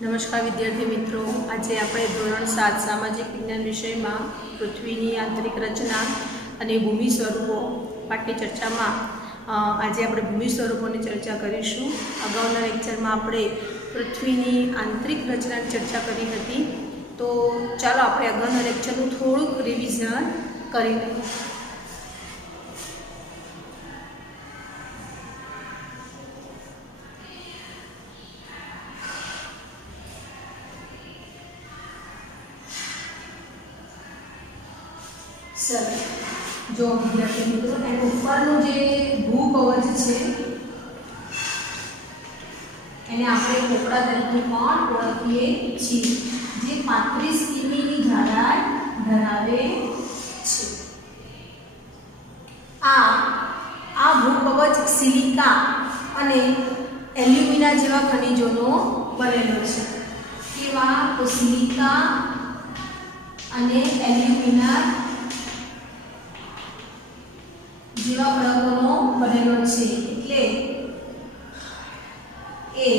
नमस्कार विद्यार्थी मित्रों, आज આપણે ધોરણ 7 સામાજિક વિજ્ઞાન વિષયમાં પૃથ્વીની આંતરિક રચના અને ભૂમિ સ્વરૂપો પાઠની ચર્ચામાં આજે આપણે ભૂમિ સ્વરૂપોની ચર્ચા કરીશું। અગાઉના લેક્ચરમાં આપણે પૃથ્વીની આંતરિક રચનાની ચર્ચા કરી હતી, તો ચાલો આપણે અગાઉના લેક્ચરનું થોડુંક રિવિઝન કરી લઈએ। सर जो विद्यार्थी मित्रों एन उपरनु जे भूकवच छे एने आपणे पोपड़ा तरीके पण ओळखीए छीए, जे 35 किमीनी जाडाई धरावे छे। आ भूकवच सिलिका अने एल्युमिना जेवा खनिजोनो बनेलो छे। केवा तो सिलिका अने एल्युमिना जेवा खड़कोनो बनेलो छे, એટલે એ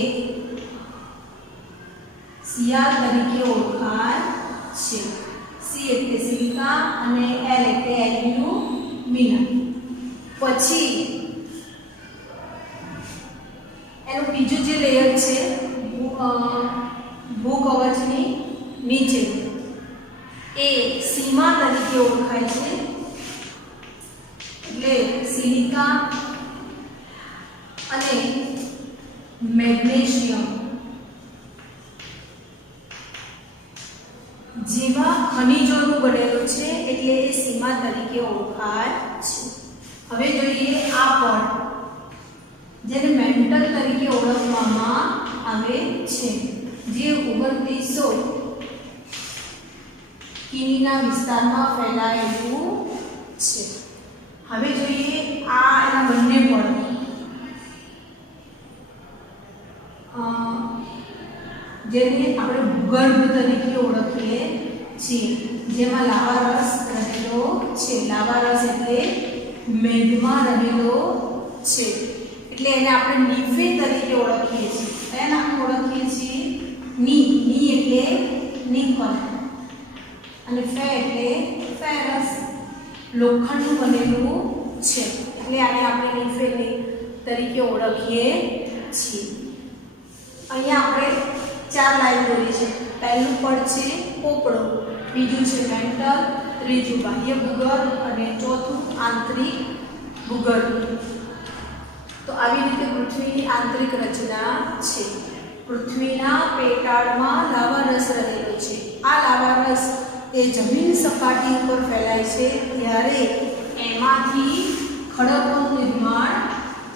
સીઆર તરીકે ઓળખાય છે। સી એટલે સિલિકા અને એલ એટલે એલ્યુમિના। પછી એનું બીજું જે લેયર છે ભૂકવચની નીચે એ સીમા તરીકે ઓળખાય છે। सिलिका अने मैग्नेशियम जेवा खनिजोनुं बनेलुं छे, एटले ए सीमा तरीके ओळखाय छे। हवे जोईए आ पण जेने मेंटल तरीके ओळखवामां आवे छे, जे 2900 किमीना विस्तारमां फैलायेલું छे। हवे जोईए आ एना बंने पण जेने आपणे भूगर्भ तरीके ओळखीए छीए, जेमां लावारस रहेलो छे। लावारस एटले मेघमां रहेलो छे, एटले एने आपणे नीफे तरीके ओळखीए छीए। कया नाम ओळखीए छीए? नी एटले निकल अने फे एटले फेरस, लोखंडનું બનેલું છે, એટલે આને આપણે નિફેલ તરીકે ઓળખીએ છીએ। અહીંયા આપણે ચાર લાઈન દોરી છે। પહેલું પડ છે પોપડો, બીજું છે મેન્ટલ, ત્રીજું બાહ્ય ભૂગર્ભ અને ચોથું આંતરિક ભૂગર્ભ। તો આવી રીતે પૃથ્વીની આંતરિક રચના છે। પૃથ્વીના પેટાળમાં લાવારસ રહેલો છે। આ લાવારસ એ જમીન સપાટી ઉપર ફેલાય છે, ત્યારે એમાંથી ખડકોનું નિર્માણ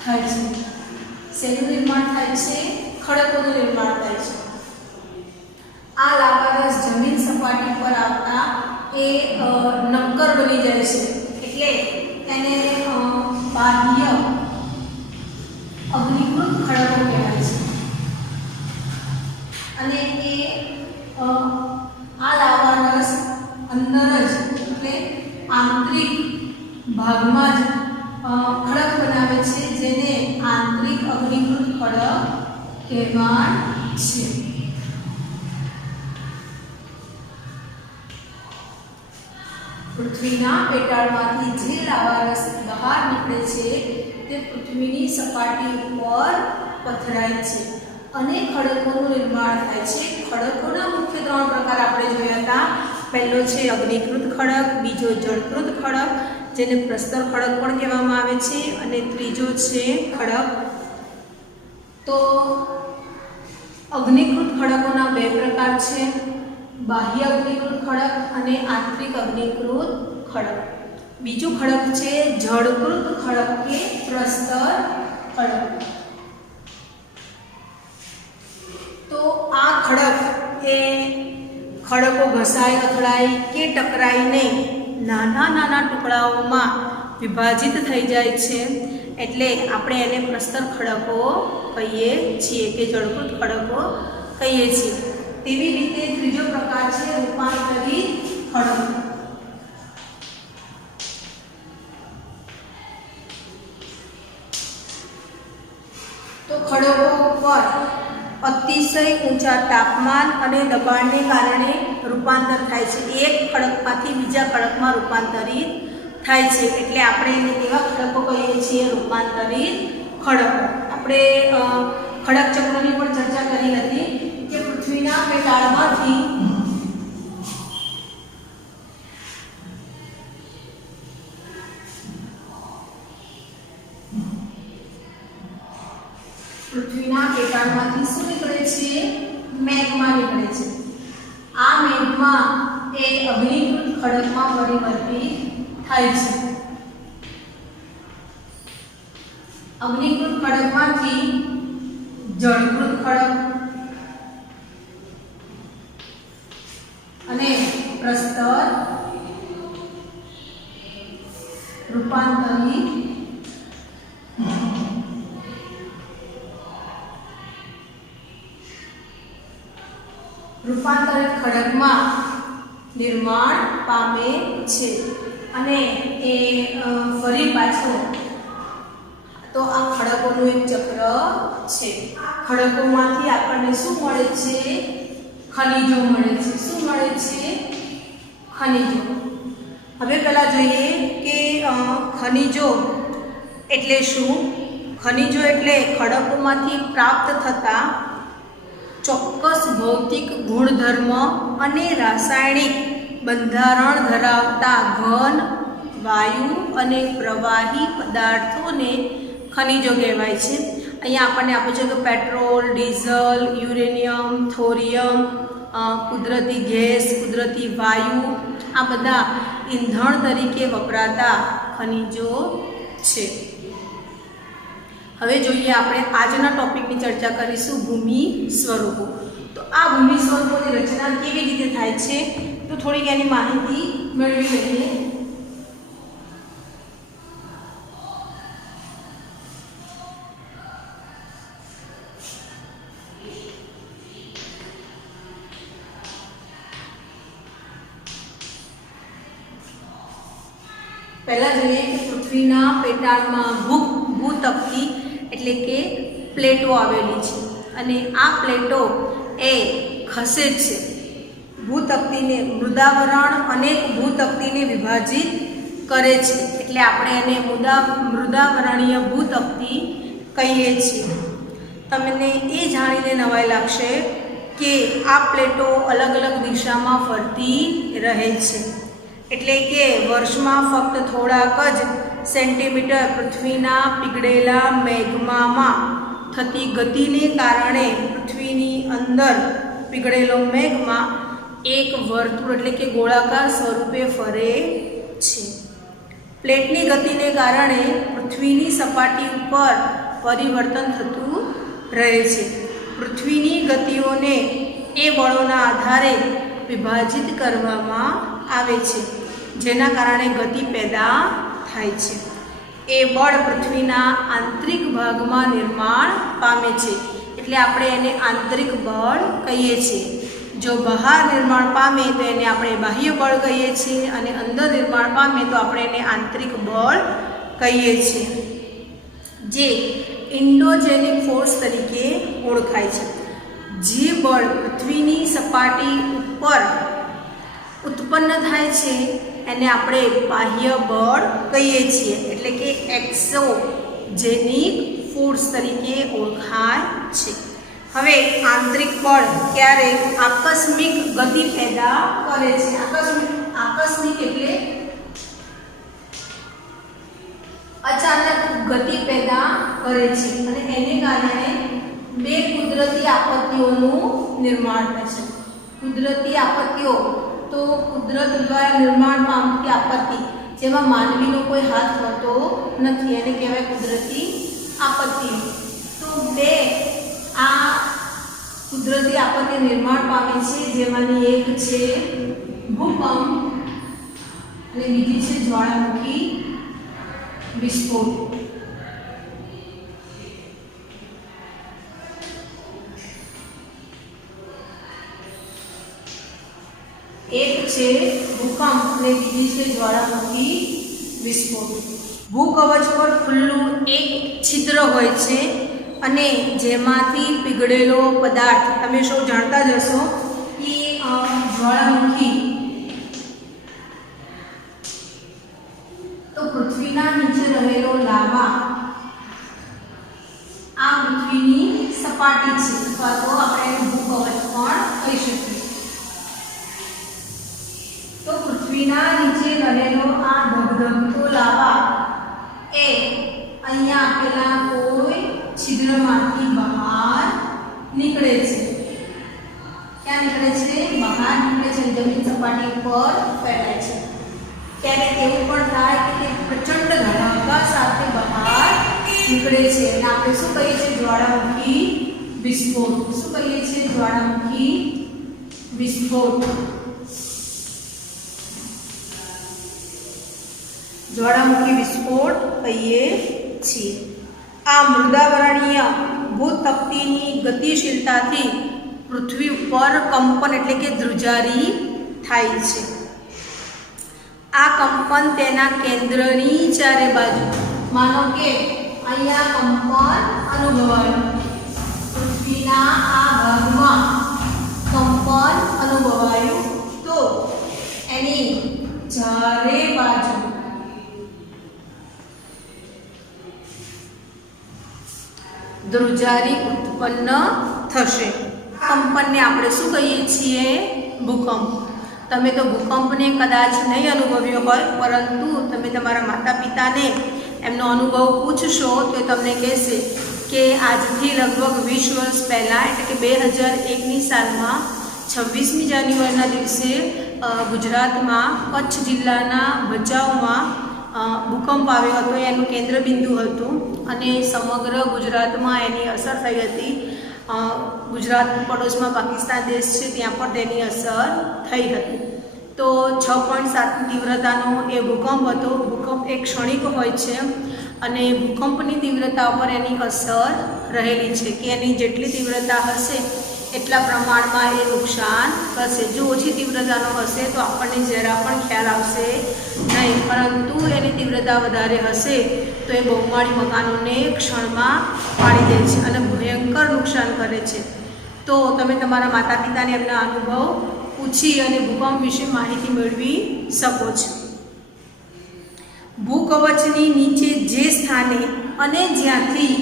થાય છે। શેનું નિર્માણ થાય છે? ખડકોનું નિર્માણ થાય છે। આ લાવારસ જમીન સપાટી પર આવતા એ નક્કર બની જાય છે, એટલે એને બાહ્ય અગ્નિકૃત ખડકો કહેવાય છે। અને એ आ लावारस अंदर ज એટલે आंतरिक भागमां ज खड़क बनावे छे, जेने आंतरिक अग्निकृत खड़क कहेवाय छे। पृथ्वीना पेटाळमांथी जे लावारस बहार निकळे छे ते पृथ्वीनी सपाटी पर पथराय छे અને ખડકોનું નિર્માણ થાય છે। ખડકોના મુખ્ય ત્રણ પ્રકાર આપણે જોયા હતા। પહેલો છે અગ્નિકૃત ખડક, બીજો જળકૃત ખડક જેને પ્રસ્તર ખડક પણ કહેવામાં આવે છે, અને ત્રીજો છે ખડક। તો અગ્નિકૃત ખડકોના બે પ્રકાર છે, બાહ્ય અગ્નિકૃત ખડક અને આંતરિક અગ્નિકૃત ખડક। બીજું ખડક છે જળકૃત ખડક કે પ્રસ્તર ખડક। तो आ खड़क ए खड़को घसाय અથડાય કે ટકરાય નહીં, નાના નાના ટુકડાઓમાં વિભાજિત થઈ જાય છે, એટલે આપણે એને પ્રસ્તર ખડકો કહીએ છીએ કે જળકૃત ખડકો કહીએ છીએ। તેવી રીતે ત્રીજો પ્રકાર છે રૂપાંતરિત ખડક। તો ખડકો પર अतिशय ઊંચા તાપમાન અને દબાણને કારણે રૂપાંતર થાય છે. એક ખડકમાંથી બીજા ખડકમાં રૂપાંતરિત થાય છે. એટલે આપણે એને કેવા ખડકો કહીએ છીએ? રૂપાંતરિત ખડકો. આપણે ખડક ચક્રની પણ ચર્ચા કરી હતી કે પૃથ્વીના પેટાળમાંથી શું નીકળે છે? મેગ્મા નીકળે છે. આ મેગ્મા એ અગ્નિકૃત ખડકમાં પરિવર્તિત થાય છે. અગ્નિકૃત ખડકમાંથી જળકૃત ખડક અને પ્રસ્તર રૂપાંતરિત ખડકમાં નિર્માણ પામે છે. અને એ ફરી પાછો તો આ ખડકોનું એક ચક્ર છે. ખડકોમાંથી આપણને શું મળે છે? ખનિજો મળે છે. શું મળે છે? ખનિજો. હવે પહેલા જોઈએ કે ખનિજો એટલે શું? ખનિજો એટલે ખડકોમાંથી પ્રાપ્ત થતા ચોક્કસ ભૌતિક ગુણધર્મ અને રાસાયણિક બંધારણ ધરાવતા ઘન, વાયુ અને પ્રવાહી પદાર્થોને ખનિજો કહેવાય છે. અહીંયા આપણને આપે છે કે પેટ્રોલ, ડીઝલ, યુરેનિયમ, થોરિયમ, કુદરતી ગેસ, કુદરતી વાયુ, આ બધા ઈંધણ તરીકે વપરાતા ખનિજો છે. હવે જોઈએ આપણે આજના ટોપિકની ચર્ચા કરીશું ભૂમિ સ્વરૂપો. તો આ ભૂમિ સ્વરૂપોની રચના કેવી રીતે થાય છે તો થોડીક એની માહિતી મેળવી લઈએ. પહેલા જોઈએ કે પૃથ્વીના પેટાળમાં ભૂતકતી એટલે કે પ્લેટો આવેલી છે અને આ પ્લેટો એ ખસે છે. ભૂતકતીને મૃદાવરણ અનેક ભૂતકતીને વિભાજિત કરે છે. એટલે આપણે એને મૃદાવરણીય ભૂતકતી કહીએ છીએ. તમને એ જાણીને નવાઈ લાગશે કે આ પ્લેટો અલગ અલગ દિશામાં ફરતી રહે છે. એટલે કે વર્ષમાં ફક્ત થોડાક જ સેન્ટીમીટર પૃથ્વીના પીગળેલા મેગ્મામાં થતી ગતિને કારણે પૃથ્વીની અંદર પીગળેલો મેગ્મા એક વર્તુળ એટલે કે ગોળાકાર સ્વરૂપે ફરે છે. પ્લેટની ગતિને કારણે પૃથ્વીની સપાટી ઉપર પરિવર્તન થતું રહે છે. પૃથ્વીની ગતિઓને એ બળોના આધારે વિભાજિત કરવામાં આવે છે જેના કારણે ગતિ પેદા થાય છે. એ બળ પૃથ્વીના આંતરિક ભાગમાં નિર્માણ પામે છે એટલે આપણે એને આંતરિક બળ કહીએ છીએ. જો બહાર નિર્માણ પામે તો એને આપણે બાહ્ય બળ કહીએ છીએ અને અંદર નિર્માણ પામે તો આપણે એને આંતરિક બળ કહીએ છીએ જે ઇન્ડોજેનિક ફોર્સ તરીકે ઓળખાય છે. જે બળ પૃથ્વીની સપાટી ઉપર ઉત્પન્ન થાય છે એને આપણે બાહ્ય બળ કહીએ છીએ એટલે કે એક્સોજેનિક ફોર્સ તરીકે ઓળખાય છે. હવે આંતરિક બળ ક્યારેક આકસ્મિક ગતિ પેદા કરે છે. આકસ્મિક એટલે અચાનક ગતિ પેદા કરે છે અને એને કારણે બે કુદરતી આપત્તિઓનું નિર્માણ થાય છે. કુદરતી આપત્તિઓ તો કુદરત દ્વારા નિર્માણ પામતી આપત્તિ જેમાં માનવીનો કોઈ હાથ હોતો નથી એને કહેવાય કુદરતી આપત્તિઓ. તો બે આ કુદરતી આપત્તિ નિર્માણ પામે છે જેમાંની એક છે ભૂકંપ અને બીજી છે જ્વાળામુખી વિસ્ફોટ. એક છે ભૂકંપ અને બીજી છે જ્વાળામુખી વિસ્ફોટ. ભૂકવચ પર ખુલ્લું એક છિદ્ર હોય છે અને જેમાંથી પીગળેલો પદાર્થ, તમે સૌ જાણતા જ હશો કે જ્વાળામુખી તો પૃથ્વીના નીચે રહેલો લાવા આ પૃથ્વીની સપાટી છે, અથવા તો આપણે એનું ભૂકવચ પણ કહી શકીએ. તો પૃથ્વીના નીચે રહેલો આ ધગધગતો લાવા એ અહીંયા આપેલા કોઈ છિદ્રમાંથી બહાર નીકળે છે. ક્યાં નીકળે છે? બહાર નીકળે છે, જમીન સપાટી પર ફેલાય છે. ત્યારે એવું પણ થાય કે તે પ્રચંડ ધડાકા સાથે બહાર નીકળે છે અને આપણે શું કહીએ છીએ? જ્વાળામુખી વિસ્ફોટ. શું કહીએ છીએ? જ્વાળામુખી વિસ્ફોટ. જ્વાળામુખી વિસ્ફોટ કહીએ છીએ. આ મૃદાવરણીય ભૂતપ્તીની ગતિશીલતાથી પૃથ્વી ઉપર કંપન એટલે કે ધ્રુજારી થાય છે. આ કંપન તેના કેન્દ્રની ચારે બાજુ, માનો કે અહીંયા કંપન અનુભવાયું, પૃથ્વીના આ ભાગમાં કંપન અનુભવાયું, તો એની ચારે બાજુ ધ્રુજારી ઉત્પન્ન થશે. કંપનને આપણે શું કહીએ છીએ? ભૂકંપ. તમે તો ભૂકંપને કદાચ નહીં અનુભવ્યો હોય, પરંતુ તમે તમારા માતા પિતાને એમનો અનુભવ પૂછશો તો તમને કહેશે કે આજથી લગભગ 20 વર્ષ પહેલાં એટલે કે 2001ની સાલમાં 26મી જાન્યુઆરીના દિવસે ગુજરાતમાં કચ્છ જિલ્લાના ભચાઉમાં ભૂકંપ આવ્યો હતો. એનું કેન્દ્રબિંદુ હતું અને સમગ્ર ગુજરાતમાં એની અસર થઈ હતી. ગુજરાત પડોશમાં પાકિસ્તાન દેશ છે, ત્યાં પણ તેની અસર થઈ હતી. તો 6.7 તીવ્રતાનો એ ભૂકંપ હતો. ભૂકંપ એક ક્ષણિક હોય છે અને ભૂકંપની તીવ્રતા ઉપર એની અસર રહેલી છે કે એની જેટલી તીવ્રતા હશે એટલા પ્રમાણમાં એ નુકસાન કરશે. જો ઓછી તીવ્રતાનો હશે તો આપણને જરા પણ ખ્યાલ આવશે નહીં, પરંતુ એની તીવ્રતા વધારે હશે તો એ બહુમાળી મકાનોને ક્ષણમાં પાડી દે છે અને ભયંકર નુકસાન કરે છે. તો તમે તમારા માતા પિતાને એમના અનુભવ પૂછી અને ભૂકંપ વિશે માહિતી મેળવી શકો છો. ભૂકવચની નીચે જે સ્થાને અને જ્યાંથી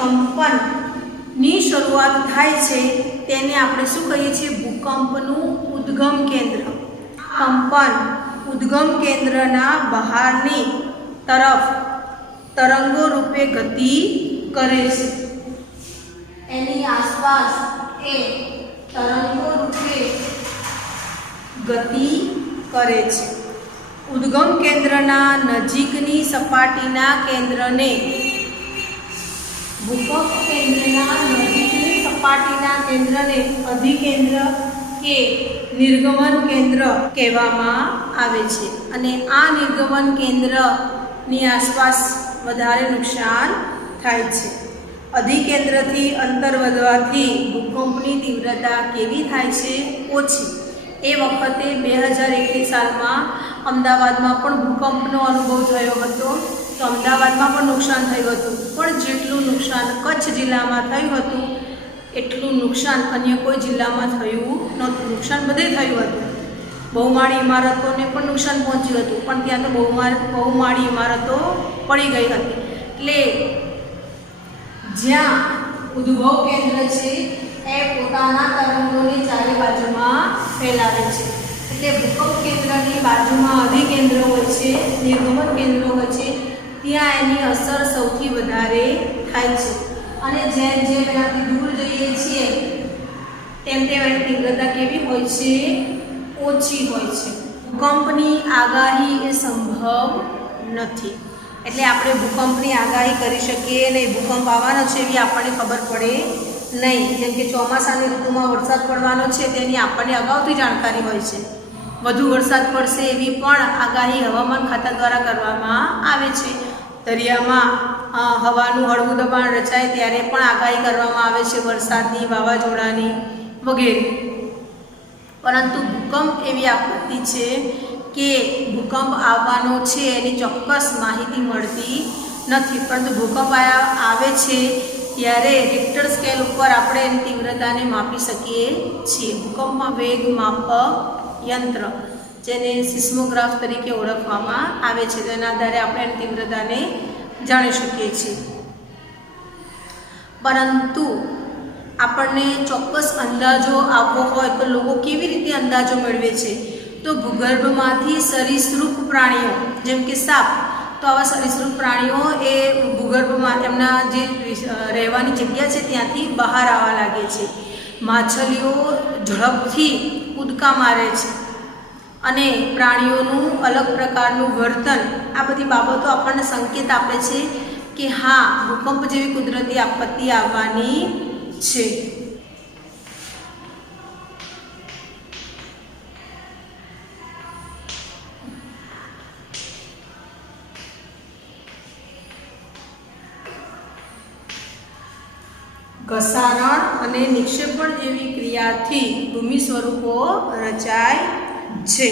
કંપનની શરૂઆત થાય છે તેને આપણે શું કહીએ છીએ? ભૂકંપનું ઉદ્ગમ કેન્દ્ર. કંપન ઉદ્ગમ કેન્દ્રના બહારની તરફ તરંગો રૂપે ગતિ કરે છે. એની આસપાસ એ તરંગો રૂપે ગતિ કરે છે. ઉદ્ગમ કેન્દ્રના નજીકની સપાટીના કેન્દ્રને ભૂકંપ કેન્દ્રના નજીકની સપાટીના કેન્દ્રને અધિકેન્દ્ર કે નિર્ગમન કેન્દ્ર કહેવામાં આવે છે અને આ નિર્ગમન કેન્દ્રની આસપાસ વધારે નુકસાન થાય છે. અધિકેન્દ્રથી અંતર વધવાથી ભૂકંપની તીવ્રતા કેવી થાય છે? ઓછી. એ વખતે 2001ની સાલમાં અમદાવાદમાં પણ ભૂકંપનો અનુભવ થયો હતો. તો અમદાવાદમાં પણ નુકસાન થયું હતું, પણ જેટલું નુકસાન કચ્છ જિલ્લામાં થયું હતું એટલું નુકસાન અન્ય કોઈ જિલ્લામાં થયું નહોતું. નુકસાન બધે થયું હતું. બહુમાળી ઇમારતોને પણ નુકસાન પહોંચ્યું હતું, પણ ત્યાં તો બહુમાળી ઇમારતો પડી ગઈ હતી. એટલે જ્યાં ઉદ્ભવ કેન્દ્ર છે એ પોતાના તરંગોને ચારે બાજુમાં ફેલાવે છે. એટલે ભૂકંપ કેન્દ્રની બાજુમાં અધિકેન્દ્ર હોય છે, નિર્ગમન કેન્દ્ર હોય છે, ત્યાં એની અસર સૌથી વધારે થાય છે. અને જેમ જેમ એનાથી દૂર જઈએ છીએ તેમ તેમ એની તીવ્રતા કેવી હોય છે? ઓછી હોય છે. ભૂકંપની આગાહી એ સંભવ નથી. એટલે આપણે ભૂકંપની આગાહી કરી શકીએ નહીં. ભૂકંપ આવવાનો છે એવી આપણને ખબર પડે નહીં. જેમ કે ચોમાસાની ઋતુમાં વરસાદ પડવાનો છે તેની આપણને અગાઉથી જાણકારી હોય છે. વધુ વરસાદ પડશે એવી પણ આગાહી હવામાન ખાતા દ્વારા કરવામાં આવે છે. દરિયામાં હવાનું હળવું દબાણ રચાય ત્યારે પણ આગાહી કરવામાં આવે છે વરસાદની, વાવાઝોડાની વગેરે. પરંતુ ભૂકંપ એવી આપત્તિ છે કે ભૂકંપ આવવાનો છે એની ચોક્કસ માહિતી મળતી નથી, પરંતુ ભૂકંપ આવે છે ત્યારે રિક્ટર સ્કેલ ઉપર આપણે એની તીવ્રતાને માપી શકીએ છીએ. ભૂકંપમાં વેગ માપક યંત્ર, જેને સિસ્મોગ્રાફ તરીકે ઓળખવામાં આવે છે, તેના આધારે આપણે એની તીવ્રતાને જાણી શકીએ છીએ. પરંતુ આપણને ચોક્કસ અંદાજો આપવો હોય તો લોકો કેવી રીતે અંદાજો મેળવે છે? તો ભૂગર્ભમાંથી સરીસૃપ પ્રાણીઓ, જેમ કે સાપ, તો આવા સરીસૃપ પ્રાણીઓ એ ભૂગર્ભમાં એમના જે રહેવાની જગ્યા છે ત્યાંથી બહાર આવવા લાગે છે. માછલીઓ ઝડપથી કૂદકા મારે છે અને પ્રાણીઓનું અલગ પ્રકારનું વર્તન, આ બધી બાબતો આપણને સંકેત આપે છે કે હા, ભૂકંપ જેવી કુદરતી આપત્તિ આવવાની છે. ઘસારણ અને નિક્ષેપણ જેવી ક્રિયાથી ભૂમિ સ્વરૂપો રચાય છે.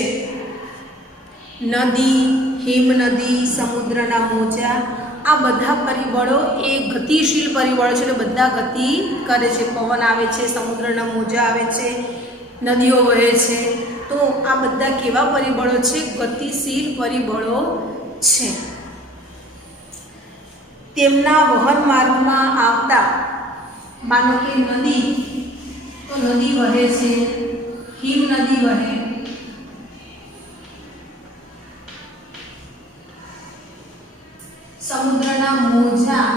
નદી, હિમનદી, સમુદ્રના મોજા, આ બધા પરિબળો એ ગતિશીલ પરિબળો છે, એટલે બધા ગતિ કરે છે. પવન આવે છે, સમુદ્રના મોજા આવે છે, નદીઓ વહે છે, તો આ બધા કેવા પરિબળો છે? ગતિશીલ પરિબળો છે. તેમના વહન માર્ગમાં આવતા, માનો કે નદી, તો નદી વહે છે, હિમ નદી વહે, સમુદ્રના મોજા,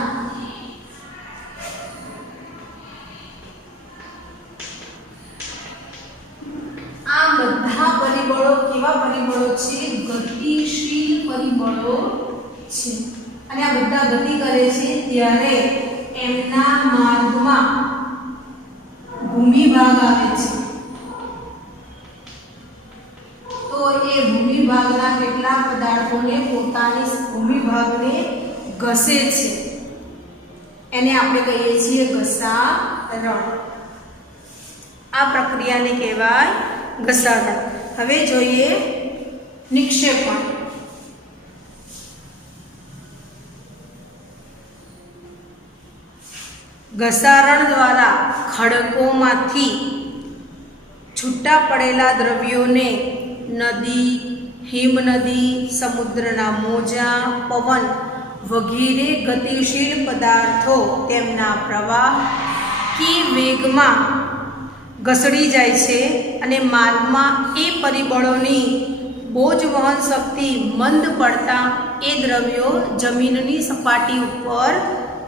આ બધા પરિબળો કેવા પરિબળો છે? ગતિશીલ પરિબળો છે. અને આ બધા ગતિ કરે છે ત્યારે એમના માર્ગમાં ભૂમિભાગ આવે છે. તો એ ભૂમિભાગના કેટલાક પદાર્થોને પોતાની ભૂમિભાગને ઘસે છે, એને આપણે કહીએ છીએ ઘસારણ. આ પ્રક્રિયાને કહેવાય ઘસારણ. હવે જોઈએ નિક્ષેપણ. ઘસારણ દ્વારા ખડકોમાંથી છૂટા પડેલા દ્રવ્યોને નદી, હિમનદી, સમુદ્રના મોજા, પવન વગેરે ગતિશીલ પદાર્થો તેમના પ્રવાહ કે વેગમાં ઘસડી જાય છે અને માર્ગમાં એ પરિબળોની બોજ વહન શક્તિ મંદ પડતા એ દ્રવ્યો જમીનની સપાટી ઉપર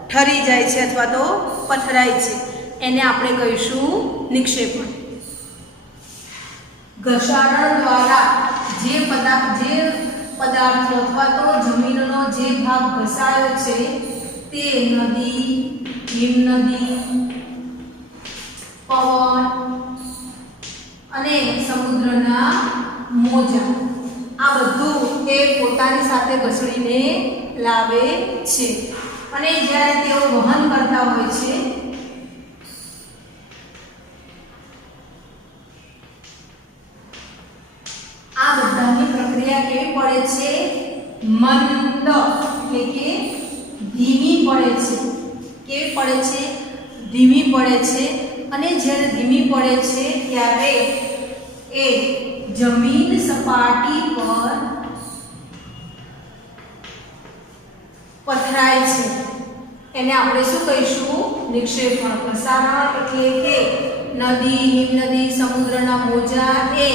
ઠરી જાય છે અથવા તો પથરાય છે. એને આપણે કહીશું નિક્ષેપણ. ઘસારણ દ્વારા જે પદાર્થો અથવા તો જમીનનો જે ભાગ ઘસાયો છે તે નદી, હિમનદી, પવન અને સમુદ્રના મોજા, આ બધું તે પોતાની સાથે ઘસડીને લાવે છે. અને જ્યારે તેઓ વહન કરતા હોય છે આ બધાની પ્રક્રિયા કેવી પડે છે? મંદ, એટલે કે ધીમી પડે છે. કેવી પડે છે? ધીમી પડે છે. અને જ્યારે ધીમી પડે છે ત્યારે એ જમીન સપાટી પર પથરાય છે. એને આપણે શું કહીશું? નિક્ષેપણ. ઘસારણ એટલે કે નદી, હિમનદી, સમુદ્રના મોજા એ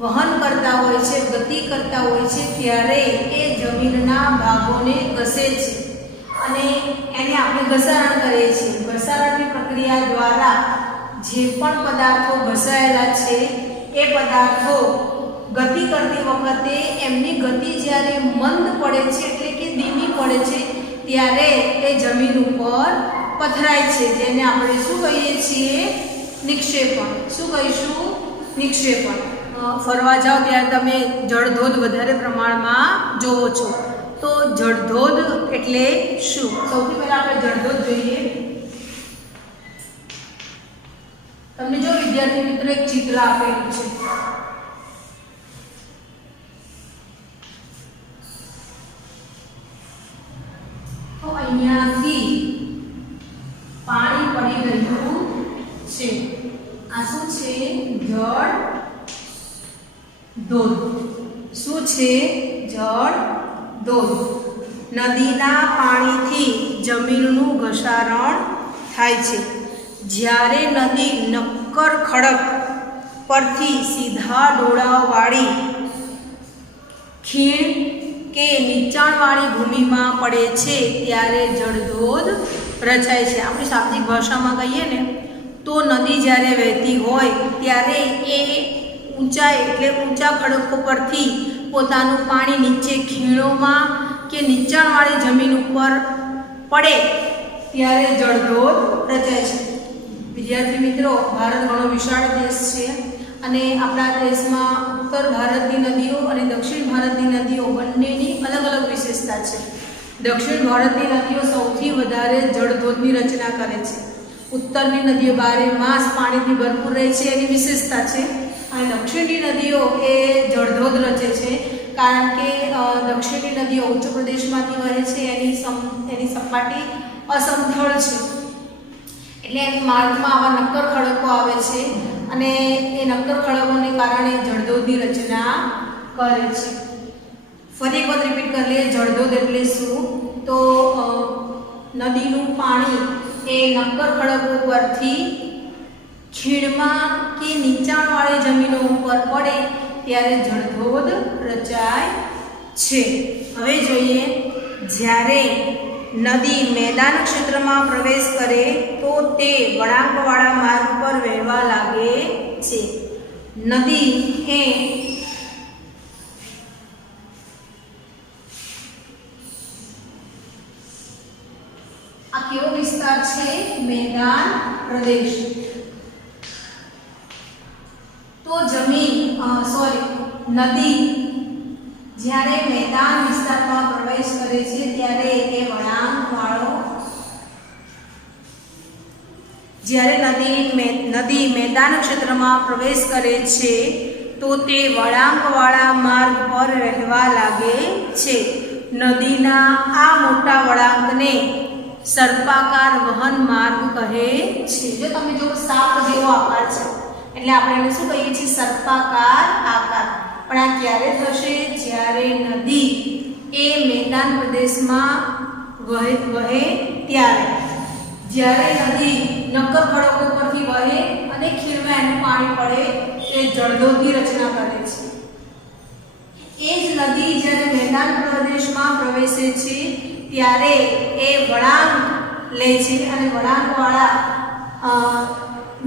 વહન કરતા હોય છે, ગતિ કરતા હોય છે ત્યારે એ જમીનના ભાગોને ઘસે છે અને એને આપણે ઘસારણ કહીએ છીએ. ઘસારણની પ્રક્રિયા દ્વારા જે પણ પદાર્થો ઘસાયેલા છે એ પદાર્થો ગતિ કરતી વખતે એમની ગતિ જ્યારે મંદ પડે છે એટલે કે ધીમી પડે છે ત્યારે એ જમીન ઉપર પથરાય છે, જેને આપણે શું કહીએ છીએ? નિક્ષેપણ. શું કહીશું? નિક્ષેપણ. ફરવા જાઓ ત્યારે તમે જળધોધ વધારે પ્રમાણમાં જોવો છો, તો જળધોધ એટલે શું? સૌથી પહેલા આપણે જળધોધ જોઈએ. તમને જો વિદ્યાર્થી મિત્રો એક ચિત્ર આપેલું છે, છે. આ શું છે? જળ ધોધ. શું છે? જળ ધોધ. નદીના પાણીથી જમીનનું ઘસારણ થાય છે. જ્યારે નદી નક્કર ખડક પરથી સીધા ડોળાવાળી ખીણ કે નીચાણવાળી ભૂમિમાં પડે છે ત્યારે જળધોધ રચાય છે. આપણી શાબ્દિક ભાષામાં કહીએ ને તો નદી જ્યારે વહેતી હોય ત્યારે એ ઊંચાઈ એટલે ઊંચા ખડકો પરથી પોતાનું પાણી નીચે ખીણોમાં કે નીચાણવાળી જમીન ઉપર પડે ત્યારે જળધોધ રચાય છે. વિદ્યાર્થી મિત્રો, ભારત ઘણો વિશાળ દેશ છે અને આપણા દેશમાં ઉત્તર ભારતની નદીઓ અને દક્ષિણ ભારતની નદીઓ બંનેની અલગ અલગ વિશેષતા છે. દક્ષિણ ભારતની નદીઓ સૌથી વધારે જળધોધની રચના કરે છે. ઉત્તરની નદીઓ 12 માસ પાણીથી ભરપૂર રહે છે એની વિશેષતા છે. અને દક્ષિણની નદીઓ એ જળધોધ રચે છે કારણ કે દક્ષિણની નદીઓ ઉચ્ચ પ્રદેશમાંથી વહે છે. એની સપાટી અસમથળ છે એટલે એની માર્ગમાં આવા નક્કર ખડકો આવે છે અને એ નક્કર ખડકોને કારણે જળધોધની રચના કરે છે. ફરી એક વખત રિપીટ કરી લઈએ. જળધોધ એટલે શું? તો નદીનું પાણી એ નક્કર ખડકો પરથી ખીણમાં કે નીચાણવાળી જમીનો ઉપર પડે ત્યારે જળધોધ રચાય છે. હવે જોઈએ, જ્યારે નદી મેદાન ક્ષેત્રમાં પ્રવેશ કરે તો તે વળાંકવાળા માર્ગ પર વહેવા લાગે છે. નદી એ આ કેવો વિસ્તાર છે? મેદાન પ્રદેશ. તો નદી જ્યારે મેદાન વિસ્તારમાં પ્રવેશ કરે છે ત્યારે એ વળાંકવાળો નદી મેદાન ક્ષેત્રમાં પ્રવેશ કરે છે તો તે વળાંકવાળા માર્ગ પર રહેવા લાગે છે. નદીના આ મોટા વળાંકને સર્પાકાર વહન માર્ગ કહે છે. જો તમે જો સાપ જેવો આકાર છે એટલે આપણે એને શું કહીએ છીએ? સર્પાકાર આકાર. પણ આ ક્યારે થશે? જ્યારે નદી એ મેદાન પ્રદેશમાં વહે ત્યારે. જ્યારે નદી નક્કર ખડકો પરથી વહે અને ખીણમાં એનું પાણી પડે એ જળધોધની રચના કરે છે. એ જ નદી જ્યારે મેદાન પ્રદેશમાં પ્રવેશે છે ત્યારે એ વળાંક લે છે અને વળાંકવાળા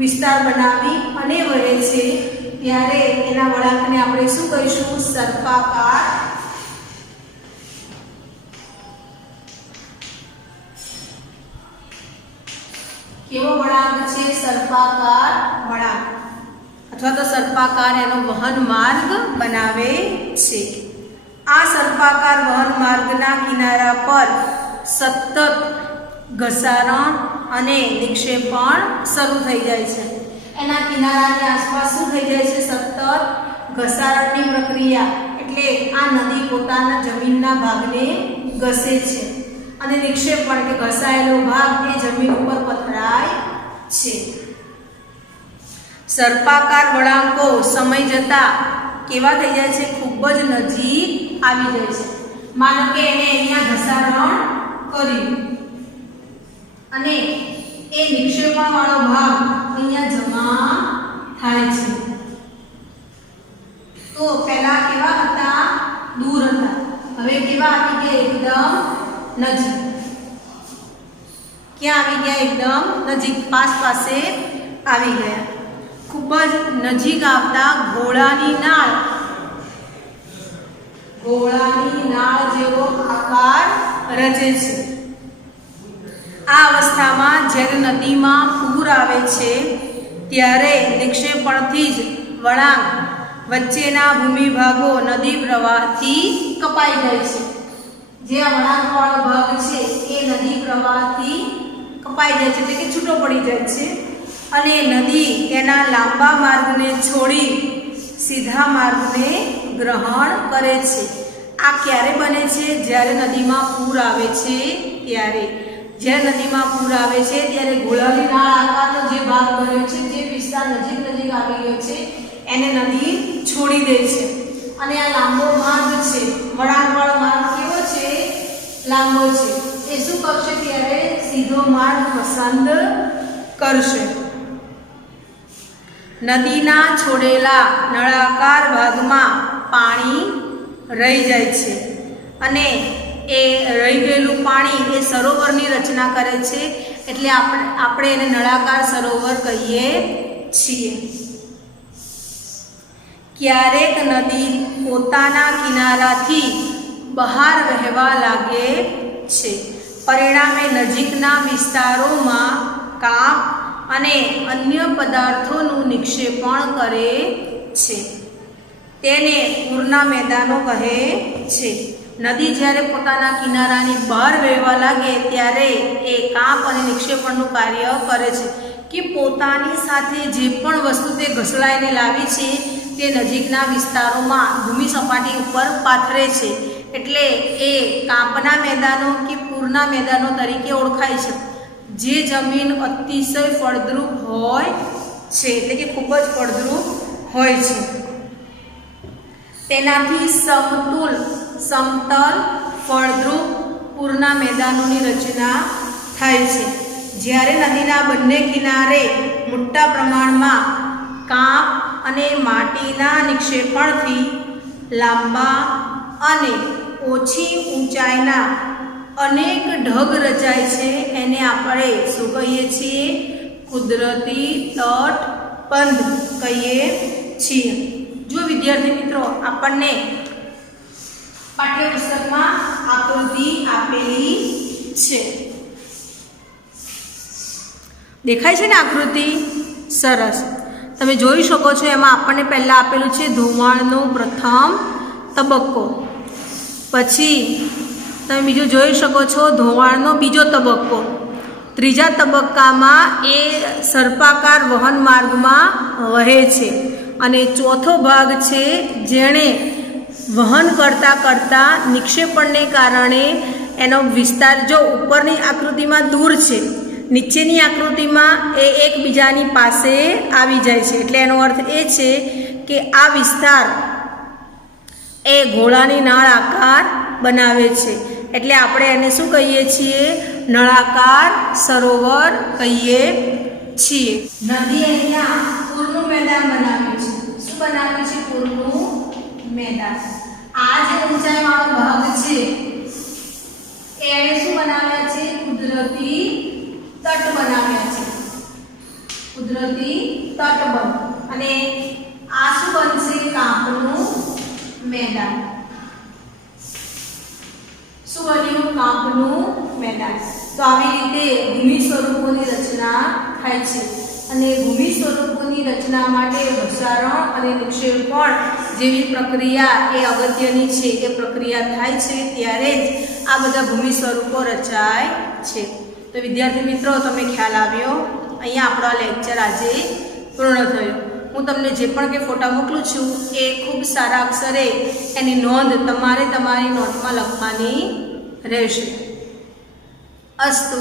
વિસ્તાર બનાવી અને વહે છે ત્યારે એના વળાંકને આપણે શું કહીશું? સર્પાકાર. કેવો વળાંક છે? સર્પાકાર વળાંક અથવા તો સર્પાકાર એનો વહન માર્ગ બનાવે છે. આ સર્પાકાર વહન માર્ગના કિનારા પર સતત ઘસારણ અને નિક્ષેપણ શરૂ થઈ જાય છે. એના કિનારાની આસપાસ શું થઈ જાય છે? સતત ઘસારણની પ્રક્રિયા. એટલે આ નદી પોતાના જમીનના ભાગને ઘસે છે અને નિક્ષેપણ કે ઘસાયેલો ભાગ એ જમીન ઉપર પથરાય છે. સર્પાકાર વળાંકો સમય જતા કેવા થઈ જાય છે? ખૂબ જ નજીક આવી જાય છે. માનો કે એને અહીંયા ઘસારણ કર્યું અને એ નિક્ષેપણ વાળો ભાગ અહીંયા જમા થાય છે. તો પહેલા કેવા હતા? દૂર હતા. હવે કેવા આવી ગયા? એકદમ નજીક. ક્યાં આવી ગયા? એકદમ નજીક, પાસે આવી ગયા. ખૂબ જ નજીક આવતા ગોળાની નાળ જેવો આકાર રચે છે. આ અવસ્થામાં જ્યારે નદીમાં પૂર આવે છે ત્યારે નિક્ષેપણથી જ વળાંક વચ્ચેના ભૂમિભાગો નદી પ્રવાહથી કપાઈ જાય છે. જે આ વળાંકવાળો ભાગ છે એ નદી પ્રવાહથી કપાઈ જાય છે એટલે કે છૂટો પડી જાય છે અને નદી તેના લાંબા માર્ગને છોડી સીધા માર્ગને ગ્રહણ કરે છે. આ ક્યારે બને છે? જ્યારે નદીમાં પૂર આવે છે ત્યારે. જ્યારે નદીમાં પૂર આવે છે ત્યારે ગોળાની નાળ આકારનો જે ભાગ બન્યો છે એને નદી છોડી દે છે અને આ લાંબો માર્ગ છે, વળાંકવાળો માર્ગ કેવો છે? લાંબો છે. એ શું કરશે? ત્યારે સીધો માર્ગ પસંદ કરશે. નદીના છોડેલા નળાકાર ભાગમાં પાણી રહી જાય છે અને એ રહી ગયેલું પાણી એ સરોવરની રચના કરે છે, એટલે આપણે એને નળાકાર સરોવર કહીએ છીએ. ક્યારેક નદી પોતાના કિનારાથી બહાર વહેવા લાગે છે, પરિણામે નજીકના વિસ્તારોમાં કાંપ અને અન્ય પદાર્થોનું નિક્ષેપણ કરે છે. તેને પૂરના મેદાનો કહે છે. નદી જ્યારે પોતાના કિનારાની બહાર વહેવા લાગે ત્યારે એ કાંપ અને નિક્ષેપણનું કાર્ય કરે છે કે પોતાની સાથે જે પણ વસ્તુ તે ઘસડાઈને લાવી છે તે નજીકના વિસ્તારોમાં ભૂમિ સપાટી ઉપર પાથરે છે. એટલે એ કાંપના મેદાનો કે પૂરના મેદાનો તરીકે ઓળખાય છે. જે જમીન અતિશય ફળદ્રુપ હોય છે, એટલે કે ખૂબ જ ફળદ્રુપ હોય છે, તેનાથી સમતલ ફળદ્રુપ પૂરના મેદાનોની રચના થાય છે. જ્યારે નદીના બંને કિનારે મોટા પ્રમાણમાં કાંપ અને માટીના નિક્ષેપણથી લાંબા અને ઓછી ઊંચાઈના અનેક ઢગ રચાય છે, એને આપણે શું કહીએ છીએ? કુદરતી તટબંધ કહીએ છીએ. જો વિદ્યાર્થી મિત્રો, આપણને પાઠ્યપુસ્તકમાં આકૃતિ આપેલી છે, દેખાય છે ને આકૃતિ? સરસ. તમે જોઈ શકો છો. એમાં આપણને પહેલાં આપેલું છે ધોવાણનો પ્રથમ તબક્કો, પછી તમે બીજું જોઈ શકો છો ધોવાણનો બીજો તબક્કો, ત્રીજા તબક્કામાં એ સર્પાકાર વહન માર્ગમાં વહે છે અને ચોથો ભાગ છે જેણે વહન કરતાં નિક્ષેપણને કારણે એનો વિસ્તાર જો ઉપરની આકૃતિમાં દૂર છે, નીચેની આકૃતિમાં એ એકબીજાની પાસે આવી જાય છે. એટલે એનો અર્થ એ છે કે આ વિસ્તાર એ ઘોડાની નાળ આકાર બનાવે છે. એટલે આપણે એને શું કહીએ છીએ? નળાકાર સરોવર કહીએ છીએ. નદી અહીંયા પૂરનું મેદાન બનાવ્યું છે. શું બનાવ્યું છે? પૂરનું મેદાન. આ જે ઊંચાઈવાળો ભાગ છે એને શું બનાવ્યા છે? કુદરતી તટ બનાવ્યા છે. કુદરતી તટબંધ. અને આ શું બનશે? કાંપનું મેદાન. શું બન્યું? કાંપનું મેદાન. તો આવી રીતે ભૂમિ સ્વરૂપોની રચના થાય છે અને ભૂમિ સ્વરૂપોની રચના માટે ઘસારણ અને નિક્ષેપણ જેવી પ્રક્રિયા એ અગત્યની છે. એ પ્રક્રિયા થાય છે ત્યારે જ આ બધા ભૂમિ સ્વરૂપો રચાય છે. તો વિદ્યાર્થી મિત્રો, તમે ખ્યાલ આવ્યો? અહીંયા આપણો આ લેક્ચર આજે પૂર્ણ થયો. હું તમને જે પણ કે ફોટા મોકલું છું એ ખૂબ સારા અક્ષરે એની નોંધ તમારે તમારી નોટમાં લખવાની રહેશે. અસ્તુ.